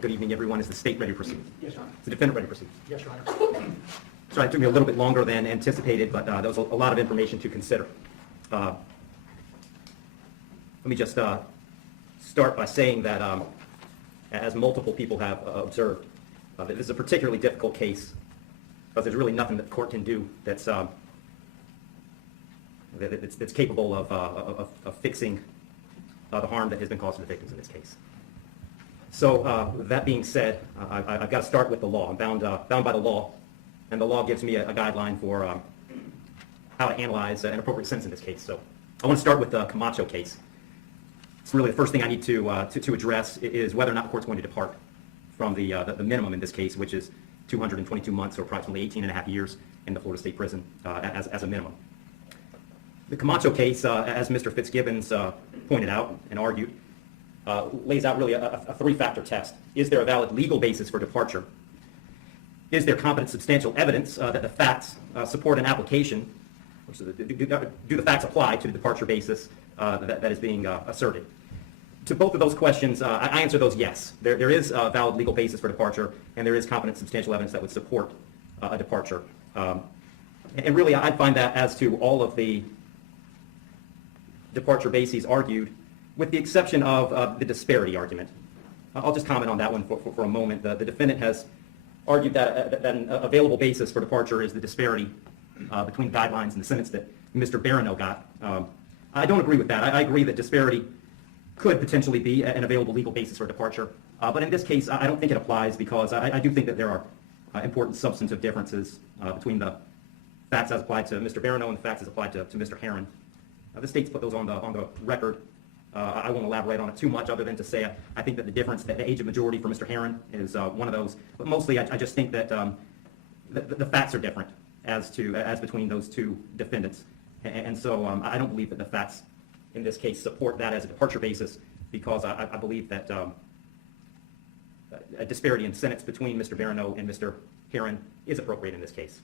Good evening, everyone. Is the state ready to proceed? Yes, Your Honor. Is the defendant ready to proceed? Yes, Your Honor. Sorry, it took me a little bit longer than anticipated, but there was a lot of information to consider. Let me just start by saying that, as multiple people have observed, that this is a particularly difficult case because there's really nothing that the court can do that's capable of fixing the harm that has been caused to the victims in this case. So that being said, I've got to start with the law. I'm bound by the law, and the law gives me a guideline for how to analyze an appropriate sentence in this case. So I want to start with the Camacho case. It's really the first thing I need to address is whether or not the court's going to depart from the minimum in this case, which is 222 months or approximately 18 and a half years in the Florida State Prison as a minimum. The Camacho case, as Mr. Fitzgibbons pointed out and argued, lays out really a three-factor test. Is there a valid legal basis for departure? Is there competent substantial evidence that the facts support an application? Do the facts apply to the departure basis that is being asserted? To both of those questions, I answer those yes. There is a valid legal basis for departure, and there is competent substantial evidence that would support a departure. And really, I'd find that as to all of the departure bases argued, with the exception of the disparity argument. I'll just comment on that one for a moment. The defendant has argued that an available basis for departure is the disparity between guidelines and the sentence that Mr. Barano got. I don't agree with that. I agree that disparity could potentially be an available legal basis for departure. But in this case, I don't think it applies because I do think that there are important substantive differences between the facts as applied to Mr. Barano and the facts as applied to Mr. Herrin. The state's put those on the record. I won't elaborate on it too much other than to say I think that the difference, that the age of majority for Mr. Herrin is one of those. But mostly I just think that the facts are different as between those two defendants. And so I don't believe that the facts in this case support that as a departure basis because I believe that a disparity in sentence between Mr. Barano and Mr. Herrin is appropriate in this case.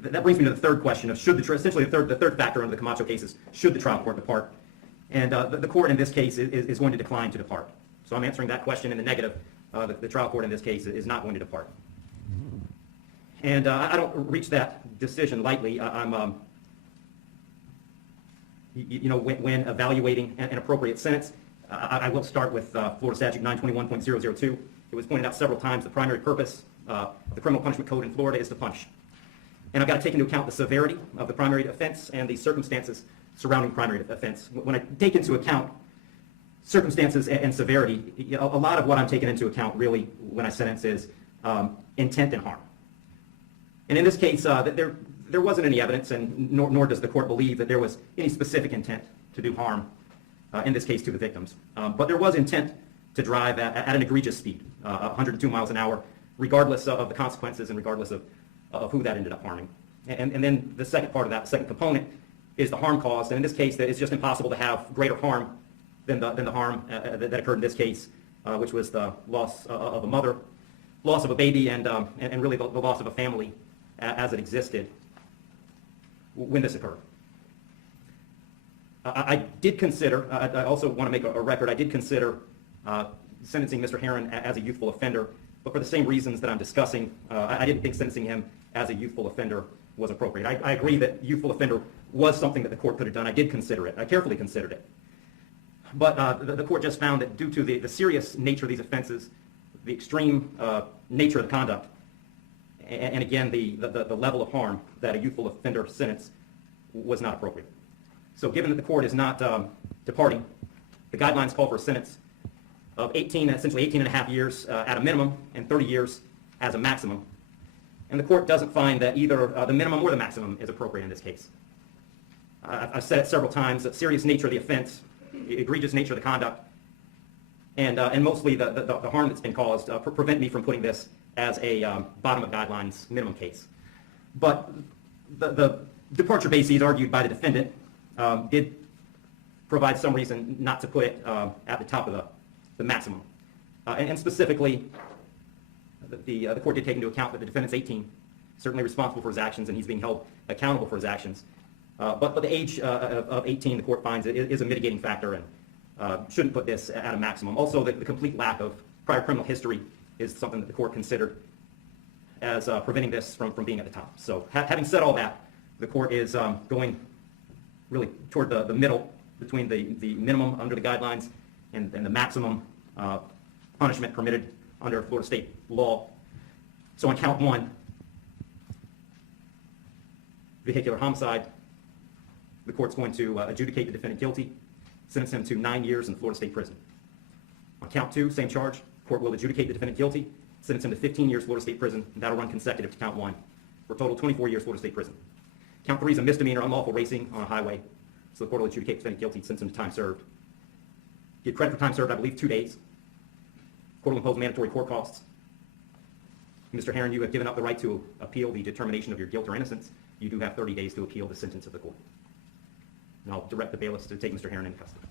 That brings me to the third question of essentially the third factor under the Camacho cases, should the trial court depart? And the court in this case is going to decline to depart. So I'm answering that question in the negative. The trial court in this case is not going to depart. And I don't reach that decision lightly. When evaluating an appropriate sentence, I will start with Florida Statute 921.002. It was pointed out several times the primary purpose of the criminal punishment code in Florida is to punish. And I've got to take into account the severity of the primary offense and the circumstances surrounding primary offense. When I take into account circumstances and severity, a lot of what I'm taking into account really when I sentence is intent and harm. And in this case, there wasn't any evidence, and nor does the court believe that there was any specific intent to do harm, in this case to the victims. But there was intent to drive at an egregious speed, 102 miles an hour, regardless of the consequences and regardless of who that ended up harming. And then the second part of that, the second component, is the harm caused. And in this case, it's just impossible to have greater harm than the harm that occurred in this case, which was the loss of a mother, loss of a baby, and really the loss of a family as it existed when this occurred. I did consider, I also want to make a record, I did consider sentencing Mr. Herrin as a youthful offender, but for the same reasons that I'm discussing, I didn't think sentencing him as a youthful offender was appropriate. I agree that youthful offender was something that the court could have done. I did consider it. I carefully considered it. But the court just found that due to the serious nature of these offenses, the extreme nature of the conduct, and again, the level of harm that a youthful offender sentence was not appropriate. So given that the court is not departing, the guidelines call for a sentence of essentially 18 and a half years at a minimum and 30 years as a maximum. And the court doesn't find that either the minimum or the maximum is appropriate in this case. I've said it several times, the serious nature of the offense, egregious nature of the conduct, and mostly the harm that's been caused prevent me from putting this as a bottom of guidelines minimum case. But the departure bases argued by the defendant did provide some reason not to put it at the top of the maximum. And specifically, the court did take into account that the defendant's 18, certainly responsible for his actions, and he's being held accountable for his actions. But the age of 18, the court finds is a mitigating factor and shouldn't put this at a maximum. Also, the complete lack of prior criminal history is something that the court considered as preventing this from being at the top. So having said all that, the court is going really toward the middle between the minimum under the guidelines and the maximum punishment permitted under Florida state law. So on count 1, vehicular homicide, the court's going to adjudicate the defendant guilty, sentence him to 9 years in Florida state prison. On count 2, same charge, court will adjudicate the defendant guilty, sentence him to 15 years Florida state prison, and that'll run consecutive to count 1, for a total of 24 years Florida state prison. Count 3 is a misdemeanor, unlawful racing on a highway, so the court will adjudicate the defendant guilty, sentence him to time served. Get credit for time served, I believe, 2 days. Court will impose mandatory court costs. Mr. Herrin, you have given up the right to appeal the determination of your guilt or innocence. You do have 30 days to appeal the sentence of the court. And I'll direct the bailiffs to take Mr. Herrin into custody.